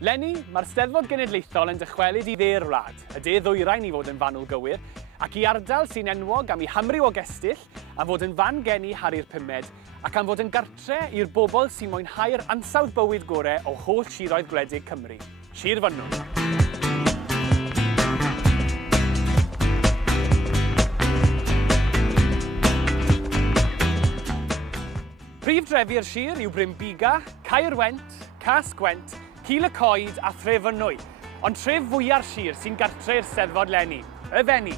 Leni, mae'r Eisteddfod Genedlaethol yn dychwelyd i dde'r wlad, y de ddwyrain i fod yn fanwl gywir, ac i ardal sy'n enwog am ei hamryw o gestyll, am fod yn fan geni Harri'r Pumed, ac am fod yn gartre i'r bobl sy'n mwynhau'r ansawdd bywyd gorau o holl siroedd gwledig Cymru. Sir Fynwy. Prif drefi'r sir yw Bryn Biga, Caer Went, Cas Gwent, Cul y Coed a Thref Fynwy, ond tref fwyaf sir sy'n gartre i'r Eisteddfod leni, y Fenni.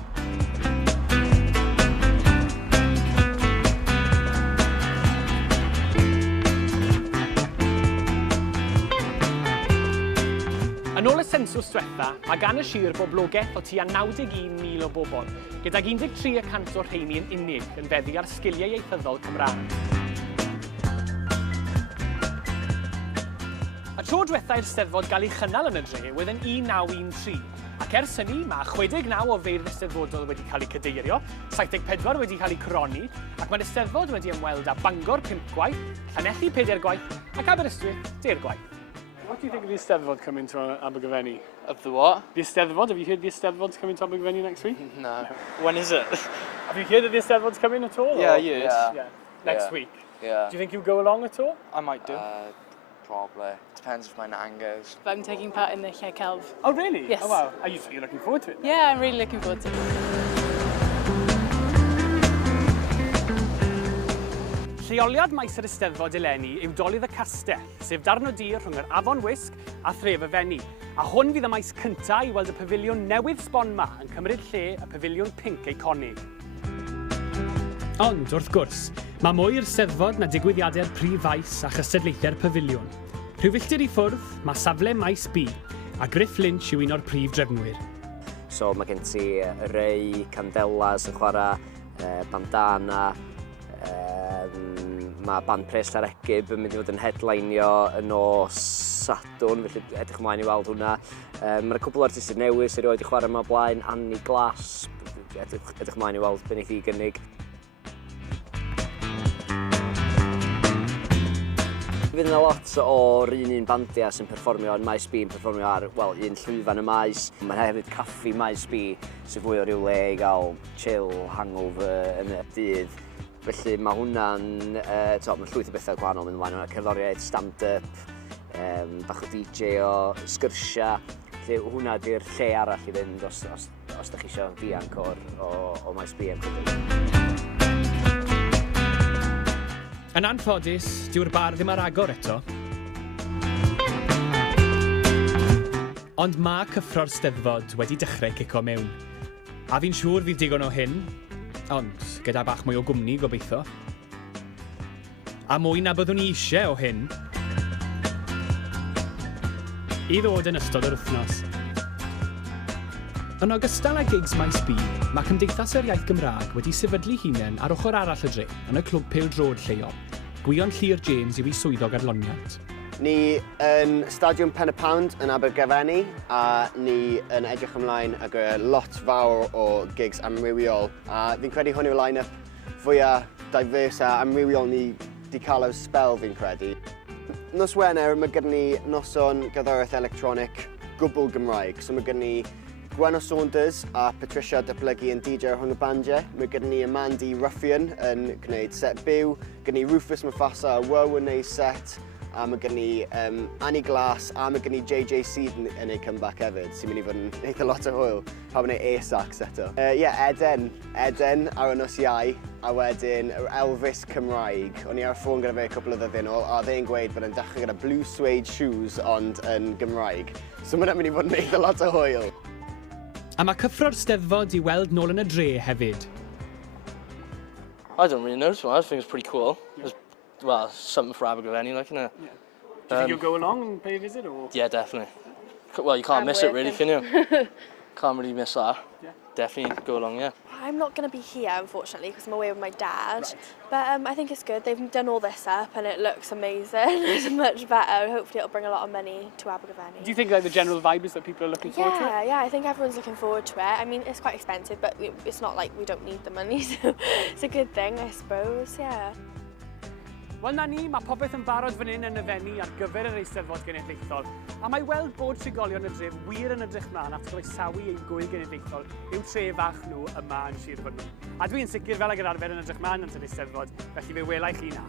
Yn ôl y sensws diwetha, mae gan y sir boblogaeth o tua 91,000 o bobl, gydag 13% o'r rheini yn unig yn feddu ar sgiliau ieithyddol Cymraeg. Y tro diwetha i'r Eisteddfod gael ei chynnal yn y dre wedd yn 1913, ac ers hynny mae 69 o feirdd eisteddfodol wedi cael eu cadeirio, 74 wedi cael eu croni, ac mae'r Eisteddfod wedi ymweld â Bangor 5 gwaith, Llanelli 4 gwaith, ac Aberystwyth 10 gwaith. What do you think of the Eisteddfod coming to Abergavenny? Of the what? The Eisteddfod, have you heard the Eisteddfod's coming to Abergavenny next week? No. When is it? Have you heard that the Eisteddfod's coming at all? Yeah, or? yes. Yeah. Next week? Yeah. Do you think you'll go along at all? I might do. Probably. Depends if my nan goes. But I'm taking part in the Lle Celf. Oh, really? Yes. Oh, wow. Are you looking forward to it? Yeah, I'm really looking forward to it. Lleoliad maes yr Eisteddfod eleni yw Dolydd y Castell, sef darn o dir rhwng yr Afon Wisg a Thref y Fenni. A hwn fydd y maes cyntaf i weld y pafiliwn newydd sbon ma yn cymryd lle y pafiliwn pinc eiconig. Ond, wrth gwrs, mae mwy i'r Eisteddfod na digwyddiadau'r prif faes a chystadlaethau'r pafiliwn. Rhyw filltir i ffwrdd, mae safle maes B, a Griff Lynch yw un o'r prif drefnwyr. So mae gen ti rei candelas yn chwarae, bandana, mae band pres Llaregib yn mynd i fod yn headlinio yn nos Sadwrn, felly edrych ymlaen i weld hwnna. Mae'r cwbl o artistau newydd sy'n rhoi i chwarae yma blaen, Annie Glas, edrych ymlaen i weld beth i gynnig. Fydd yna lot o'r un bandiau sy'n perfformio yn maes B yn perfformio ar, wel, un llwyfan y maes. Mae hefyd caffi maes B sy'n fwy o ryw le i gael chill, hangover yn y dydd. Felly mae hwnna'n, mae llwyth o bethau gwahanol mynd ymlaen, cerddoriaeth, stand-up, bach o DJ o sgyrsia. Felly hwnna di'r lle arall i fynd os da chi eisiau dianc o maes B am chydig. Yn anffodus, dyw'r bar ddim ar agor eto. Ond mae cyffro'r Eisteddfod wedi dechrau cico mewn. A fi'n siŵr fydd digon o hyn, ond gyda bach mwy o gwmni gobeithio. A mwy na byddwn ni eisiau o hyn. I ddod yn ystod yr wythnos. Yn ogystal â gigs maes B, mae Cymdeithasol Gymraeg wedi sefydlu hunain ar ochr arall y dre, yn y clwb pêl-drod lleol. Gwion Llyr James yw ei swyddog arloniant. Ni yn Stadiwm Pen y Pound yn Abergavenny a ni yn edrych ymlaen ag lot fawr o gigs amrywiol. A fi'n credu hwn yw'r line-up fwyaf diverse a amrywiol ni wedi cael ers sbel fi'n credu. Nos Wener mae gyda ni noson gerddoriaeth electronic gwbl Gymraeg. So mae gyda ni Gwen o Saunders a Patricia datblygu yn DJ rhwng y bandiau. Mae gyda ni Mandy Ruffian yn gwneud set byw. Gyda ni Rufus Mufasa a Wow yn gwneud set. A mae gen ni Annie Glas a mae gen ni JJ Seed yn ei comeback hefyd, sy'n mynd i fod yn eitha lot o hwyl. Pa mae'n ei A-sax eto. Eden ar y nos Iau, a wedyn Elvis Cymraeg. O'n i ar y ffôn gyda fe cwpl o ddyddiau nôl, a dde'n gweud bod yn dechrau gyda blue suede shoes ond yn Gymraeg. So mae'n mynd i fod yn eitha lot o hwyl. A mae cyffro'r Eisteddfod i weld nôl yn y dre hefyd. I don't really know, I think it's pretty cool. Well, something for Abergavenny, like, innit? Yeah. Do you think you'll go along and pay a visit, or? Yeah, definitely. Well, you can't miss it, really, can you? Can't really miss that. Yeah. Definitely go along, yeah. I'm not going to be here, unfortunately, because I'm away with my dad. Right. But I think it's good. They've done all this up, and it looks amazing. It's much better. Hopefully, it'll bring a lot of money to Abergavenny. Do you think like the general vibe is that people are looking forward to it? Yeah, I think everyone's looking forward to it. I mean, it's quite expensive, but it's not like we don't need the money, so it's a good thing, I suppose, yeah. Wel na ni, mae popeth yn barod fan hyn yn y Fenni ar gyfer yr Eisteddfod Genedlaethol. A mae weld bod trigolion y dref wir yn edrych mlaen at groesawu ein gwyl genedlaethol i'w tre fach nhw yma yn Sir Fynwy. A dwi'n sicr fel ag yr arfer yn edrych mlaen at yr Eisteddfod, felly fe welai chi na.